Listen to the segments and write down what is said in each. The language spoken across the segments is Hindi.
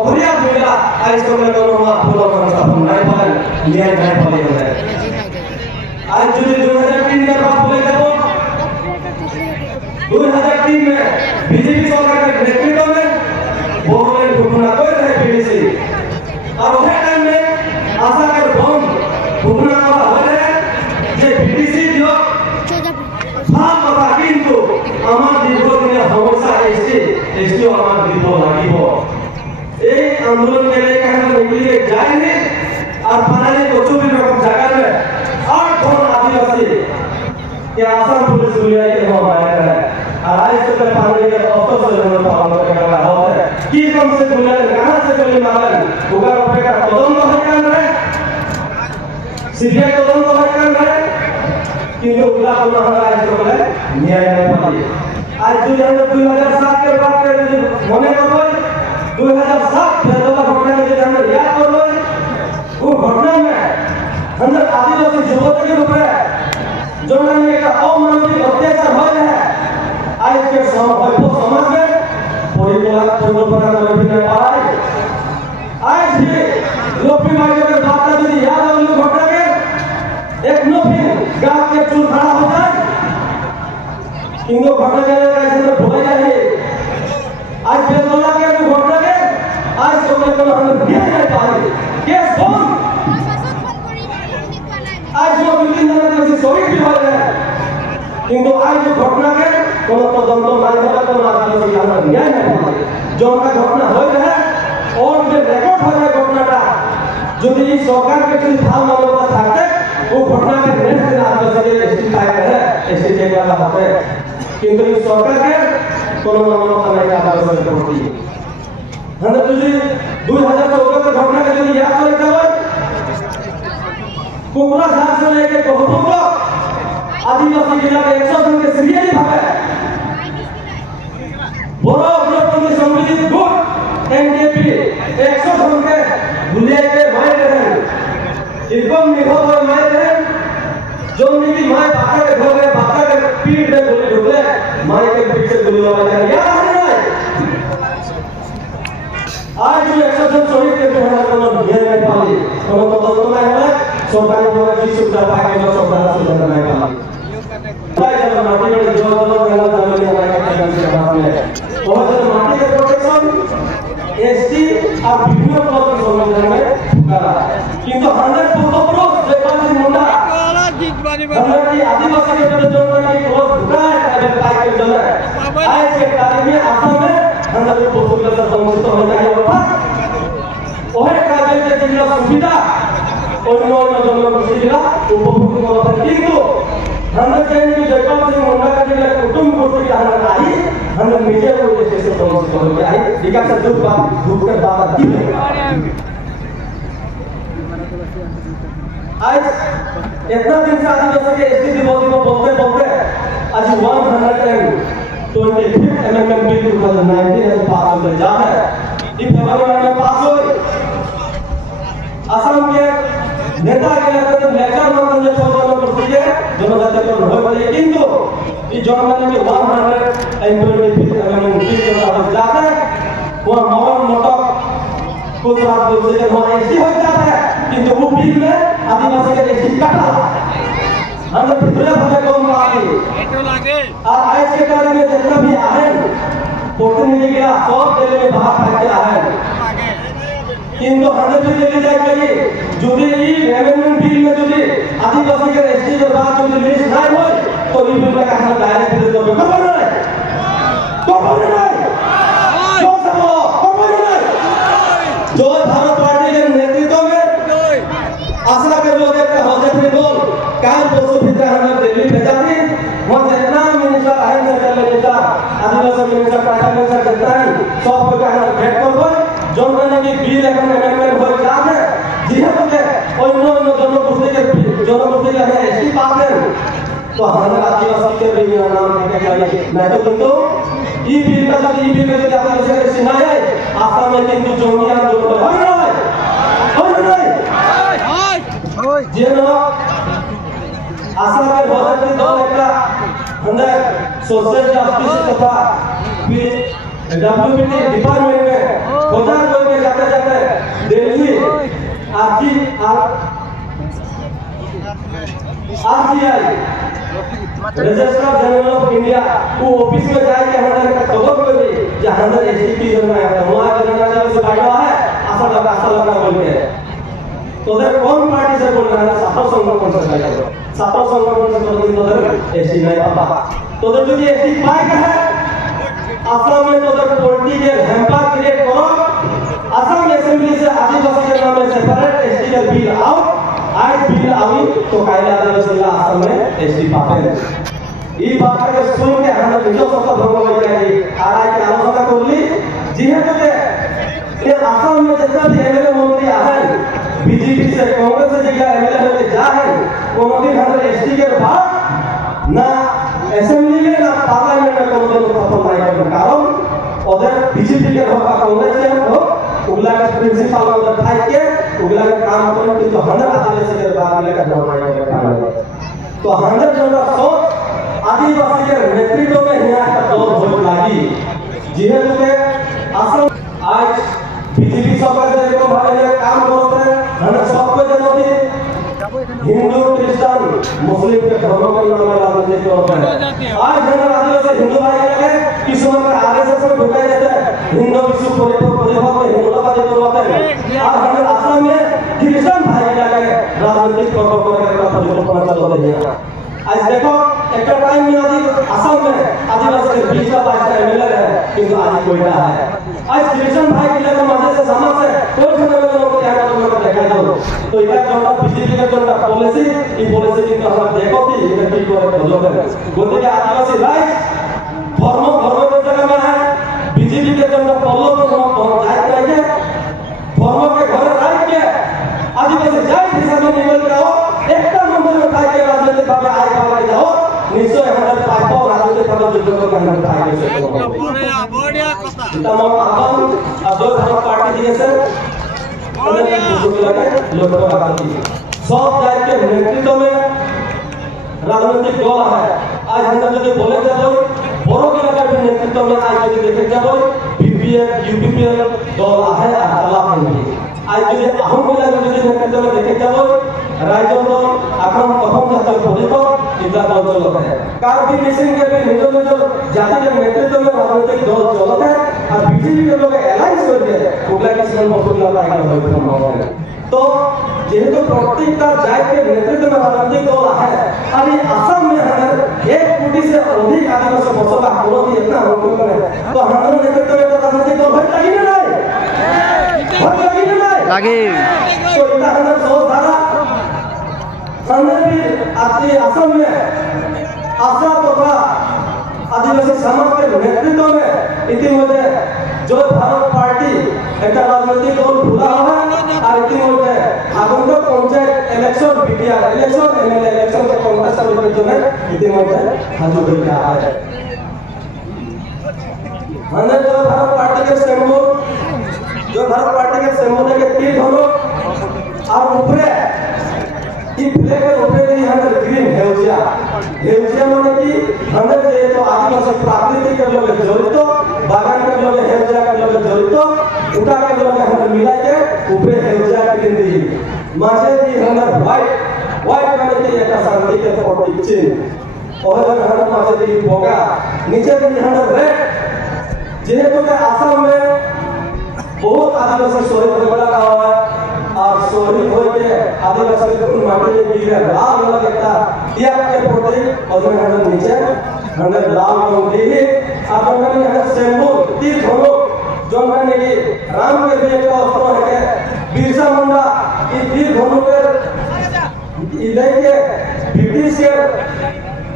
Korea juga ais kembali ke rumah pulau Manasapun naik paling lihat naik paling mana. आज जुलाई 2003 में बात बोले थे वो 2003 में बीजेपी सरकार के नेतृत्व में बोले घुटना कोई रहे बीडीसी और उस टाइम में आशा कर बम घुटना वाला हो रहे जे बीडीसी जो साफ पता किंतु अमर दीपो ने हमेशा एसटी अमर दीपो लगी हो ये आंदोलन के लिए कहना निकली के जाएंगे और फाइनली को चुप रकम जगह में और कौन आदिवासी के आसाम पुलिस दुनिया के हो आया है और आज से पहले पानी के अफसर से हम पालन कर रहा है कि कम से दुनिया ने कहां से चली मालूम उगर रुपए का कदम तो है कर रहे सीधे कदम तो है कर रहे किंतु उला को हमारा आज तो बोले न्याय नहीं पाई आज जो हम 2007 के बाद के मने करो 2007 फेरला घटना के हम याद करो वो घटना में अंदर आदिवासी युवक के रूप में जो नाम एक अमानवीय अत्याचार हो रहा है आज के समाज में परिवार परिवार में भी नहीं पाए आज भी लोपी मार्ग के बात का यदि याद हो लोग घटना के एक लोपी गांव के चूल खड़ा हो जाए किंतु घटना के ऐसे तो भूल जाए आज बेदोला के घटना के आज तो हम नहीं पाए केस कौन आज जो बिल्डिंग में से शहीद भी हो रहे हैं किंतु आज जो घटना के कोनो तदंत नहीं होगा तो आदिवासी यहाँ न्याय नहीं पाए जो उनका घटना हो रहा है और जो रिकॉर्ड हो रहा है घटना का जो भी सरकार के किसी भाव मानवता थाकते वो घटना के नेक्स्ट दिन आदिवासी एसटी पाए है एसटी चेक वाला होते हैं किंतु इस सरकार के कोनो मानवता नहीं आदिवासी होती है हम तो 2014 के घटना के लिए याद करते हैं कोमला झार से लेके बहुपुर आदिवासी जिला के 100 जन के सीरियली भागे बोरो अग्रपंथी समिति गुट एनडीपी 100 जन के गुलिया के मार रहे एकदम निभो हुए मार रहे जो निकी मार बाका के घर में बाका के पीठ में गोली ढुके मार के पीठ से गोली लगा दिया याद है आज जो 100 जन शहीद के हैं कोनो न्याय नहीं पाली कोनो तदंत नहीं है सरकारी द्वारा की सुविधा पाके जो सरकार सुविधा नहीं पाली भाई जब माटी में जो मेला जमीन हमारे के से बात में बहुत जब माटी के प्रोटेक्शन एसटी और विभिन्न ब्लॉक के संबंध में करा किंतु 100% जयपाल सिंह मुंडा हमारी आदिवासी के जो की बहुत बुरा है प्राइवेट पाई के जो है आज के तारीख में असम में 100% से संबंधित हो जाएगा ओहे काबिल के जिला सुविधा अन्य जनगोष्ठी जिला उपभोग करते किंतु हम चाहिए कि जयपाल सिंह मुंडा का जिला कुटुंब गोष्ठी का हमारा आई हम मीडिया को जैसे समझ हो गया है विकास दुख के बात की आज इतना दिन से आदिवासी के एसटी दिवस को बोलते आज 125th अमेंडमेंट बिल 2019 है पास हो जा है ये फरवरी में पास हो असम के नेता के लेकर मतलब जो छोटा करती है जनजाति को हो गई किंतु ये जनगणना के 125th अमेंडमेंट बिल जो जाता है वो मौन मोटक कुछ रात बोलते हैं वहां ऐसी हो जाता है किंतु वो बिल में आदिवासी के एसटी काटा हम फितरे भले कौन आगे और आज के कारण में जितना भी आहे प्रतिनिधि के सब दिल्ली में बाहर करके आहे किंतु हमें भी दिल्ली जाके जुदी रेवेन्यू बिल में जुदी आदिवासी के एसटी जो बात जो लिस्ट नहीं हो तो ये बिल का हम डायरेक्ट दे दो खबर नहीं जो सब खबर नहीं जो भारत पार्टी के नेतृत्व में आशा के लोग एक हो जाते बोल काल दोस्तों भीतर हमें दिल्ली भेजा थी वो जितना मिनिस्टर है सेंट्रल मिनिस्टर आदिवासी मिनिस्टर टाटा मिनिस्टर जितना है सब को कहना भेंट करबो जो माने कि बिल এখন अमेंडमेंट हो जाते যেহেতু অন্য অন্য জনগোষ্ঠী के एसटी पाते तो हमारे आदिवासी के भी नाम लेके जाइए मैं तो किंतु ई बिल का आदिवासी के सिनाए आसाम में किंतु जोनिया जो हो जे न आसाम में बहुत ही दो एक अंदर सोशल जस्टिस तथा डब्ल्यूपीटी डिपार्टमेंट में खोजा करके RGI registrar general of India वो ऑफिस में जाके हमारे का खबर करे कि हमारे एसटी की जन है वहां जनता से बैठा है आशा लगा बोल के तो उधर कौन पार्टी से बोल रहा है छात्र संगठन से बैठा है छात्र संगठन से तो उधर एसटी नहीं पापा तो उधर जो एसटी पाए का है असम में तो उधर पॉलिटिकल हेम्पा क्रिएट करो असम असेंबली से आदिवासी के नाम में सेपरेट एसटी का बिल आउट आज बिल आवी तो कायदा आदिवासी ला असम में एसटी पापे ई बात के सुन के हम निजो सत्ता भंग हो जाएगी आराय के आलोचना करली जेहेतु के ये असम में जितना भी एमएलए मंत्री है बीजेपी से कांग्रेस से जिला एमएलए होते जा है वो मंत्री हमारे एसटी के बाद ना असेंबली में ना पार्लियामेंट में कोनो दिन खत्म नहीं कर कारण उधर बीजेपी के होगा कांग्रेस के हो उगला का प्रिंसिपल उधर फाइट के उगला का काम करने के तो 100 आदिवासी के बाद लेकर नॉर्मल काम तो 100 जो सोच आदिवासी के नेतृत्व में यहाँ का दौर होने लगी जेहेतु के असम आज बीजेपी सरकार जो भाई काम करते हैं हमें सबको जनती हिंदू क्रिश्चियन मुस्लिम के धर्म के नाम में राजनीति करते हैं आज हमारे आदिवासी हिंदू भाई लगे किस्मत में आरएसएस में ढुकाए जाते हैं हिंदू विश्व परिवार में हिंदुत्व जो करते हैं आज हमारे असम में क्रिश्चियन भाई लगे राजनीतिक करके परिकल्पना चलते हैं आज देखो एक टाइम में असम में आदिवासी के 20-22 एमएलए है किंतु आज कोई ना है आज क्रिश्चियन भाई के लिए मजे से समाज से कोई समय में लोग क्या करते हैं देखा जाओ तो इधर जो बीजेपी का जो पॉलिसी ई पॉलिसी की हम देखो थी इधर की को खोजो है बोलते कि आदिवासी राइट धर्म के जगह में है बीजेपी के जो पल्लो को पंचायत करके धर्म के घर राइट के आदिवासी जाति हिसाब में निकल के आओ एकटा मंदिर में खाए के राजनीतिक भाव आए भाव जाओ निश्चय हमारे पाइप और राजनीतिक भाव जो करना खाए से बढ़िया कथा तमाम आवाम अब दो पार्टी दिए से लोग पार्टी सब जाति के नेतृत्व में राजनीतिक दल है आज हम जो बोले जाओ बोरो के लगा भी नेतृत्व में आज जो देखे जाओ बीपीएफ यूपीपीएल दल है अलावा नहीं आज जो हम मिला जो नेतृत्व में देखे जाओ राज्य दल आखम प्रथम जाति परिषद इधर दल चलता है कार्बी मिशन के भी हिंदू में जो जाति के नेतृत्व में राजनीतिक दल चलता है और बीजेपी के लोग अलायंस करके उगला किसान मसूला लाएगा है तो जेहेतु प्रत्येक का जाति के नेतृत्व में राजनीतिक दल है और ये असम में हमारे 1 कोटी से अधिक आदिवासी बसोबास करती इतना होने है तो हमारे नेतृत्व में राजनीतिक दल भट लगी ना लगी तो इतना हमारे सोच धारा आदि असम में आशा तथा आदिवासी समाज के नेतृत्व में इतिमध्य जो भारत पार्टी एक राजनीतिक दल खुला हुआ है और इतिमध्य आगंतुक panchayat election BTR election MLA election के कांग्रेस का जो है इतिमध्य हाजिर हो गया है हमने जो भारत पार्टी के सिंबल के तीर धरो और ऊपरे ई ब्लैक और ऊपरे नहीं हमारे ग्रीन हेउजिया माने कि हमें जे तो आदिवासी प्राकृतिक के लोग जड़ित बागान के लोग हेउजिया के लोग जड़ित उठा के लोग हम मिला के ऊपरे हेउजिया के दिन दी माजे दी हमारे व्हाइट माने कि एक शांति के प्रतीक चिन्ह और हमारे माजे दी बोगा नीचे दी हमारे रेड जेहेतु के असम में बहुत आदिवासी शहीद बड़ा हुआ है और शहीद हो के आदिवासी के माटी में गिर लाल वाला एकता त्याग के प्रतीक और हम नीचे हमने लाल रंग दी और हमने सिंबल तीर धनुष जो मैंने कि राम के लिए का अस्त्र है के बिरसा मुंडा ये तीर धनुष के इलाके ब्रिटिश के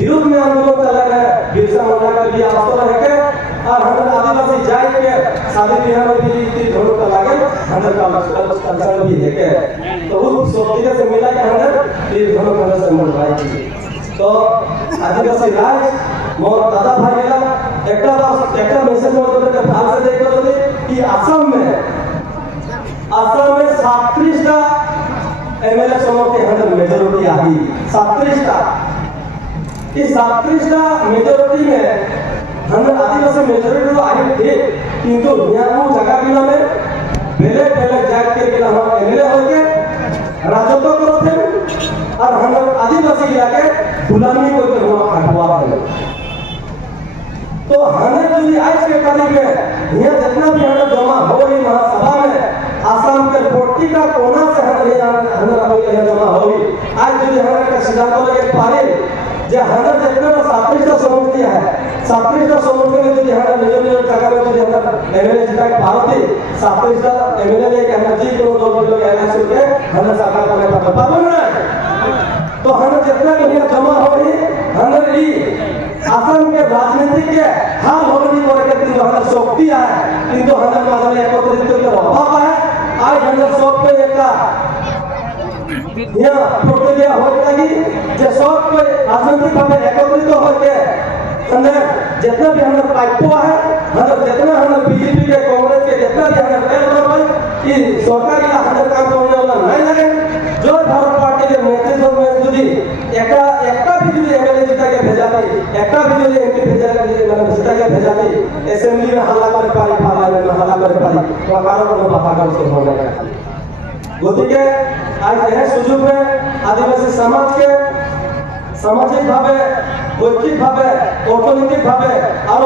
विरुद्ध में आंदोलन चला है बिरसा मुंडा का भी अस्त्र है के और हम आदिवासी जाति के शादी ब्याह में भी इतनी धोड़ का लागे हमने का कल्चर भी है के तो उस सोचने से मिला कि हमने ये धोड़ का संबंध है तो आदिवासी राज मोर दादा भाई का एक मैसेज मोर के भाग से देखो तो कि असम में 37 टा एमएलए समूह के हंड्रेड मेजॉरिटी आई 37 टा कि 37 टा मेजॉरिटी में हमने आदिवासी मेजॉरिटी तो आई थे किंतु यहाँ जगह बिना में बेले जात के हम एमएलए हो के गुलामी करके हुआ हटवा है। तो हमें जो ये आज के तारीख में यहाँ जितना भी हमें जमा हो रही महासभा में आसाम के 40 का कोना से हमें यहाँ जमा हो रही आज जो हमारे का सिद्धांतों लगे पारे जो हमें जितना तो 37 समझ दिया है 37 समझ के लिए जो हमें निजों जगह में जो हमें एमएलए जितना भारतीय 37 एमएलए लेके हमें जी करो 2 किलो एलान करके हमें सरकार करने का पाबंद है। तो हमें जितना भी यहाँ जमा हो रही हमें आसाम के राजनीतिक के हाल होने पर किंतु हमारा शक्ति है किंतु हमारे माध्यम एकत्रित के अभाव है आज हमारे सब पे एक यहाँ प्रक्रिया होता है जे सब पे राजनीतिक भाव एकत्रित होके हमें जितना भी हमारे पाइपो है हमें जितना हमें बीजेपी के कांग्रेस के जितना भी हमें पेड़ है कि सरकार का हमारे काम करने वाला नहीं लगे जो भारत पार्टी के नेतृत्व में यदि एक भी जो एमएलए जीता के भेजा थी एक भी जो एमपी भेजा के जीता के भेजा थी असेंबली में हल्ला करे पारी पार्लियामेंट में हल्ला करे पारी तो कारण को बाधा कर से हो गया। गतिके आज यह सुযোগ में आदिवासी समाज के सामाजिक भावे वैयक्तिक भावे अर्थनैतिक भावे और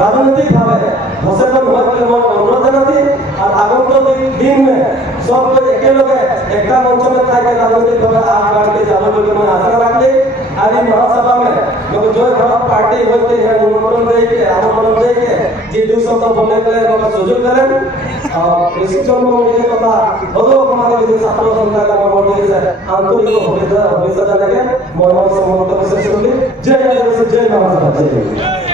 राजनीतिक भावे सचेतन होने अनुरोध जानाती और आगंतुक दिन में सब लोग एकेलगे एक मंच में था राजनीतिक भावे आगे के जाने के मैं आशा रखली आज महासभा में लोग जो भारत पार्टी होते हैं निमंत्रण दे के आमंत्रण दे के जी 2 शब्द बोलने के लिए सुযোগ करें और इसी जन्म में ये कथा बोलो हमारे लिए छात्र संघ का बोलने से आंतरिक होने से लगे मनोज समर्थ से जय जय महासभा जय।